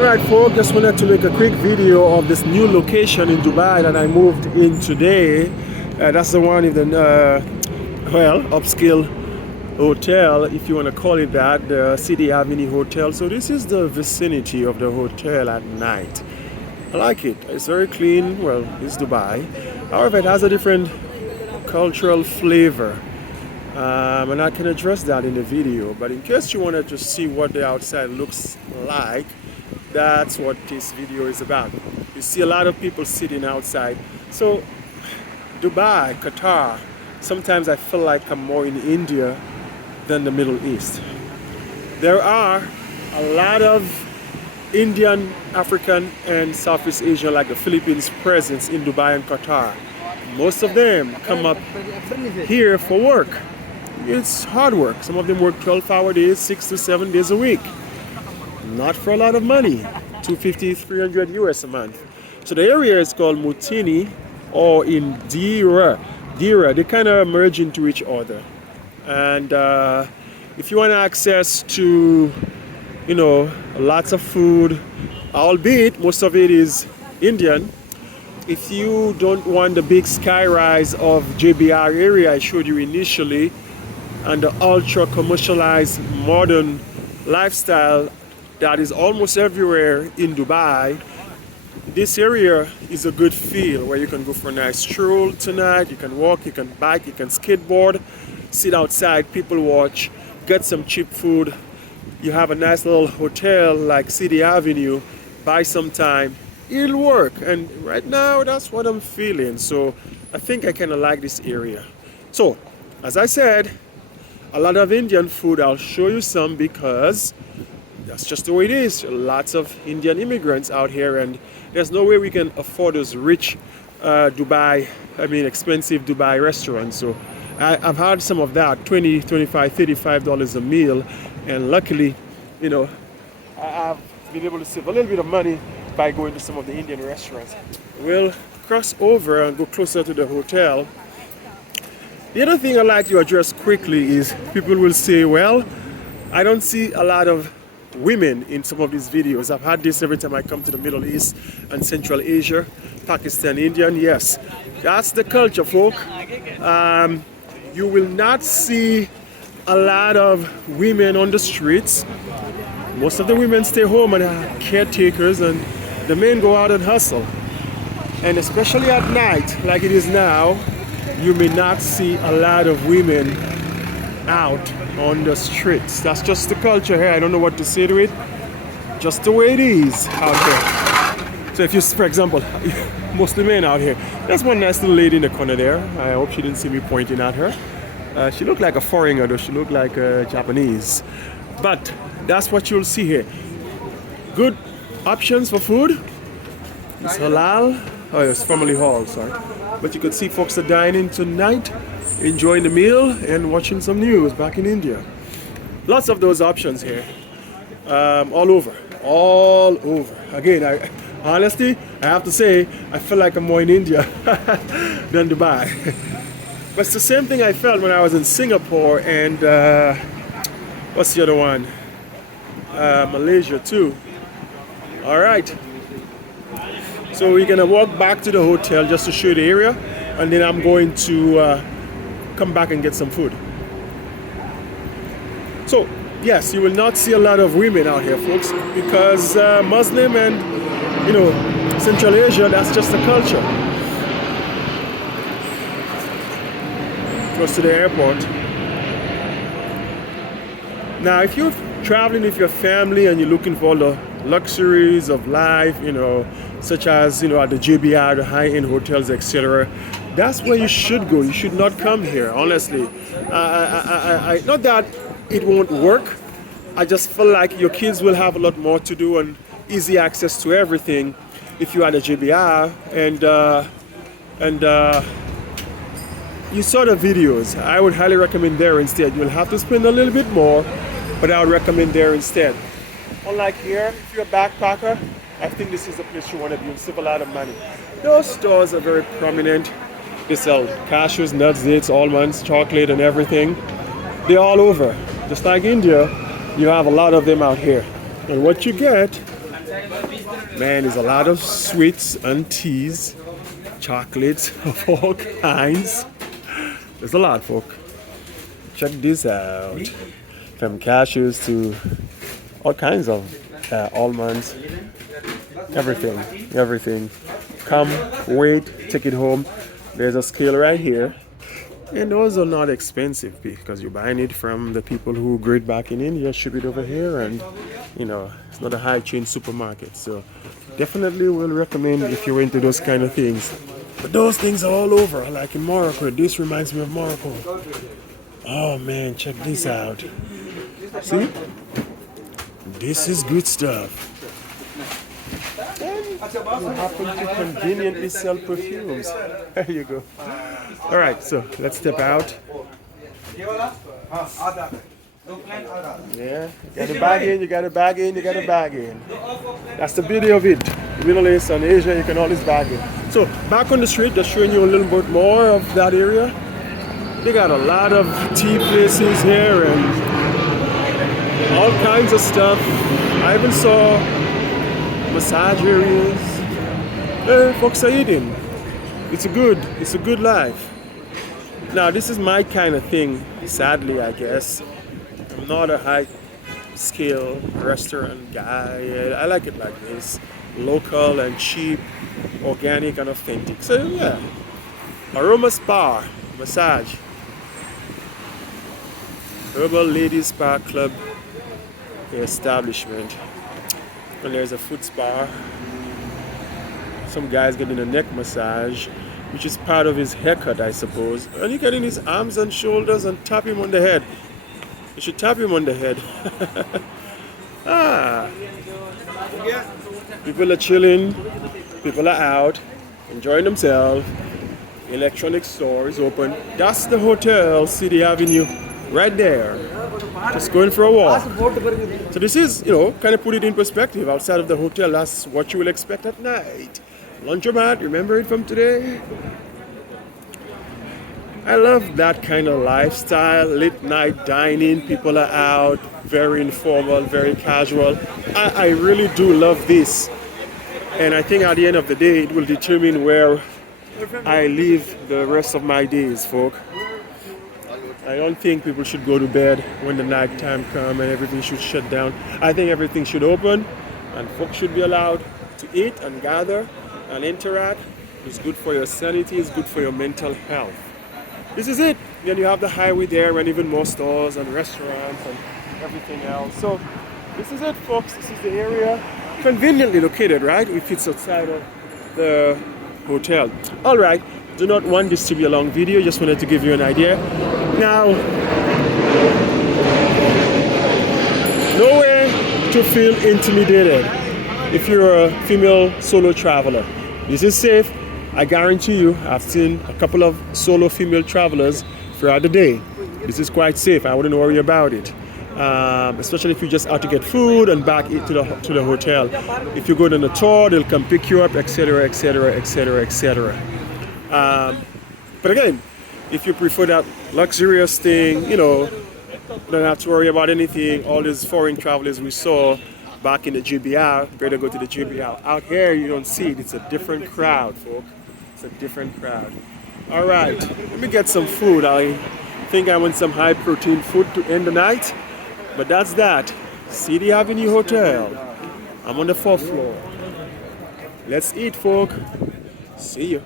Alright folks, just wanted to make a quick video of this new location in Dubai that I moved in today. That's the one in the, upscale hotel, if you want to call it that, the City Avenue Hotel. So this is the vicinity of the hotel at night. I like it. It's very clean. Well, it's Dubai. However, it has a different cultural flavor. And I can address that in the video. But in case you wanted to see what the outside looks like, that's what this video is about. You see a lot of people sitting outside. So Dubai, Qatar, sometimes I feel like I'm more in India than the Middle East. There are a lot of Indian, African, and Southeast Asian, like the Philippines, presence in Dubai and Qatar. Most of them come up here for work. It's hard work. Some of them work 12-hour days, 6 to 7 days a week. Not for a lot of money, 250, 300 US a month. So the area is called Mutini, or in Deira. Deira, they kind of merge into each other. And if you want access to, lots of food, albeit most of it is Indian. If you don't want the big skyrise of JBR area I showed you initially, and the ultra commercialized modern lifestyle that is almost everywhere in Dubai, this area is a good feel where you can go for a nice stroll tonight. You can walk, you can bike, you can skateboard, sit outside, people watch, get some cheap food. You have a nice little hotel like City Avenue, buy some time. It'll work. And right now, that's what I'm feeling. So I think I kind of like this area. So, as I said, a lot of Indian food. I'll show you some because that's just the way it is. Lots of Indian immigrants out here, and there's no way we can afford those rich expensive Dubai restaurants. So I've had some of that, $20, $25, $35 a meal, and luckily, I've been able to save a little bit of money by going to some of the Indian restaurants. We'll cross over and go closer to the hotel. The other thing I'd like to address quickly is people will say, well, I don't see a lot of women in some of these videos. I've had this every time I come to the Middle East and Central Asia, Pakistan, Indian. Yes, that's the culture, folk. You will not see a lot of women on the streets. Most of the women stay home and are caretakers, and the men go out and hustle. And especially at night, like it is now, you may not see a lot of women out on the streets. That's just the culture here. I don't know what to say to it. Just the way it is out here. So if you, for example, mostly men out here. There's one nice little lady in the corner there. I hope she didn't see me pointing at her. She looked like a foreigner, though. She looked like a Japanese. But that's what you'll see here. Good options for food. It's halal. Oh, it's family hall, sorry. But you could see folks are dining tonight, enjoying the meal and watching some news back in India. Lots of those options here. All over. Again, honestly, I have to say, I feel like I'm more in India than Dubai. But it's the same thing I felt when I was in Singapore and what's the other one? Malaysia too. All right. So we're gonna walk back to the hotel just to show you the area, and then I'm going to come back and get some food. So yes, you will not see a lot of women out here, folks, because Muslim and Central Asia, that's just the culture. Close to the airport. Now, if you're traveling with your family and you're looking for all the luxuries of life, such as at the JBR, the high-end hotels, etc., that's where you should go. You should not come here, honestly. Not that it won't work. I just feel like your kids will have a lot more to do and easy access to everything if you are at the JBR and you saw the videos. I would highly recommend there instead. You'll have to spend a little bit more, but I would recommend there instead. Unlike here, if you're a backpacker, I think this is the place you want to be. You'll save a lot of money. Those stores are very prominent. They sell cashews, nuts, dates, almonds, chocolate, and everything. They're all over. Just like India, you have a lot of them out here. And what you get Man, there's a lot of sweets and teas, chocolates of all kinds. There's a lot, folk. Check this out. From cashews to all kinds of almonds. Everything. Come, wait, take it home. There's a scale right here. And those are not expensive because you're buying it from the people who grow it back in India, ship it over here, and it's not a high chain supermarket. So definitely will recommend if you're into those kind of things. But those things are all over, like in Morocco. This reminds me of Morocco. Oh man, check this out. See? This is good stuff. And you happen to conveniently sell perfumes. There you go. All right, so let's step out. Yeah, you got a bag in, you got a bag in, you got a bag in. That's the beauty of it. Middle East and Asia, you can always bag in. So back on the street, just showing you a little bit more of that area. They got a lot of tea places here and all kinds of stuff. I even saw massage areas. Folks are eating. It's a good life. Now this is my kind of thing, sadly I guess. I'm not a high scale restaurant guy. I like it like this. Local and cheap, organic and authentic. So yeah. Aroma Spa, massage. Herbal Ladies Spa Club establishment. And there's a foot spa. Some guy's getting a neck massage, which is part of his haircut, I suppose. And you get in his arms and shoulders and tap him on the head. You should tap him on the head. People are chilling. People are out, enjoying themselves. Electronic store is open. That's the hotel, City Avenue, right there. Just going for a walk. So this is, kind of put it in perspective. Outside of the hotel, that's what you will expect at night. Laundromat, remember it from today? I love that kind of lifestyle. Late night dining, people are out, very informal, very casual. I really do love this. And I think at the end of the day, it will determine where I live the rest of my days, folk. I don't think people should go to bed when the night time comes and everything should shut down. I think everything should open and folks should be allowed to eat and gather and interact. It's good for your sanity, it's good for your mental health. This is it. Then you have the highway there and even more stores and restaurants and everything else. So this is it, folks. This is the area. Conveniently located, right? If it's outside of the hotel. All right. Do not want this to be a long video. Just wanted to give you an idea. Now, nowhere to feel intimidated if you're a female solo traveler. This is safe. I guarantee you, I've seen a couple of solo female travelers throughout the day. This is quite safe. I wouldn't worry about it. Especially if you're just out to get food and back to the hotel. If you go on a tour, they'll come pick you up, etc., etc., etc., etc. But again, if you prefer that luxurious thing, don't have to worry about anything. All these foreign travelers we saw back in the GBR, better go to the GBR. Out here, you don't see it. It's a different crowd, folks. It's a different crowd. All right, let me get some food. I think I want some high protein food to end the night. But that's that. City Avenue Hotel. I'm on the 4th floor. Let's eat, folk. See you.